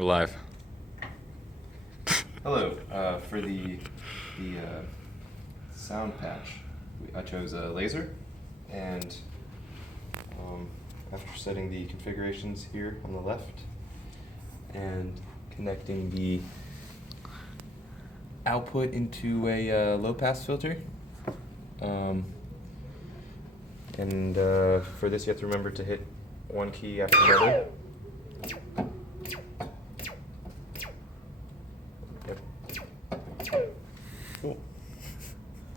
We're live. Hello. For the sound patch, I chose a laser, and after setting the configurations here on the left and connecting the output into a low pass filter, for this you have to remember to hit one key after another.